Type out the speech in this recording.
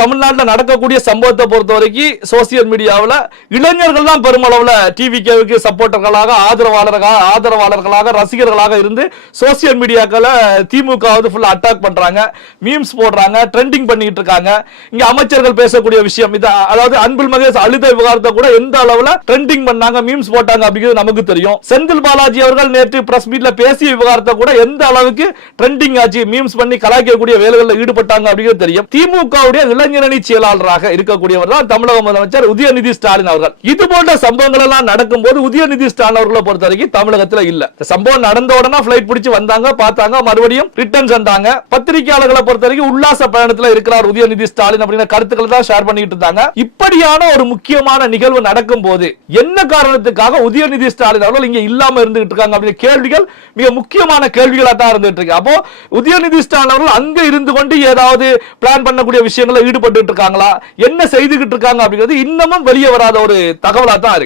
தமிழ்நாட்டில் நடக்கக்கூடிய சம்பவத்தை பொறுத்த வரைக்கும் சோசியல் மீடியாவில் இளைஞர்கள் தான் பெருமளவில் டிவிகேவுக்கு சப்போர்ட்டர்களாக ஆதரவாளர்களாக ரசிகர்களாக இருந்து சோசியல் மீடியாக்களை திமுக ஃபுல்லா அட்டாக் பண்றாங்க, மீம்ஸ் போடுறாங்க, ட்ரெண்டிங் பண்ணிட்டு இருக்காங்க. இங்க அமைச்சர்கள் பேசக்கூடிய விஷயம் இது, அதாவது அன்பில் மகேஷ் அழுத விவகாரத்தை கூட எந்த அளவுல ட்ரெண்டிங் பண்ணாங்க, மீம்ஸ் போட்டாங்க அப்படிங்கிறது நமக்கு தெரியும். செந்தில் பாலாஜி அவர்கள் நேற்று பிரஸ் மீட்ல பேசிய விவகாரத்தை கூட எந்த அளவுக்கு ட்ரெண்டிங் ஆச்சு, மீம்ஸ் பண்ணி கலாய்க்கக்கூடிய வேலைகளில் ஈடுபட்டாங்க அப்படிங்கிறது தெரியும். திமுகவுடைய இளைஞரணி செயலாளராக இருக்கக்கூடியவர் தான் தமிழக முதலமைச்சர் உதயநிதி ஸ்டாலின் அவர்கள். இது போன்ற சம்பவங்கள் எல்லாம் நடக்கும் போது உதயநிதி ஸ்டாலின் அவர்களை பொறுத்த வரைக்கும் தமிழகத்தில் இல்ல. சம்பவம் நடந்த உடனே பிளைட் பிடிச்சு வந்தாங்க, பார்த்தாங்க, மறுபடியும் ரிட்டர்ன் சென்றாங்க. பத்திரிகையாளர்களை பொறுத்த வரைக்கும் உல்லாச பயணத்தில் இருக்கிறார் உதயநிதி ஸ்டாலின் அப்படிங்கிற கருத்துக்களை தான் ஷேர் பண்ணிட்டு இருந்தாங்க. இப்படியான ஒரு முக்கியமான நிகழ்வு நடக்கும் போது என்ன காரணத்துக்காக உதயநிதி ஸ்டாலின் அவர்கள் இங்க இல்லாம இருந்துகிட்டு இருக்காங்க அப்படிங்கிற கேள்விகள் மிக முக்கியமான கேள்விகளா தான் இருந்துட்டு இருக்கு. அப்போ உதயநிதி ஸ்டாலின் அவர்கள் அங்க இருந்து கொண்டு ஏதாவது பிளான் பண்ணக்கூடிய விஷயங்களை ஈடுபட்டு இருக்காங்களா, என்ன செய்துகிட்டு இருக்காங்க அப்படிங்கிறது இன்னமும் வெளியே வராத ஒரு தகவலா தான் இருக்கு.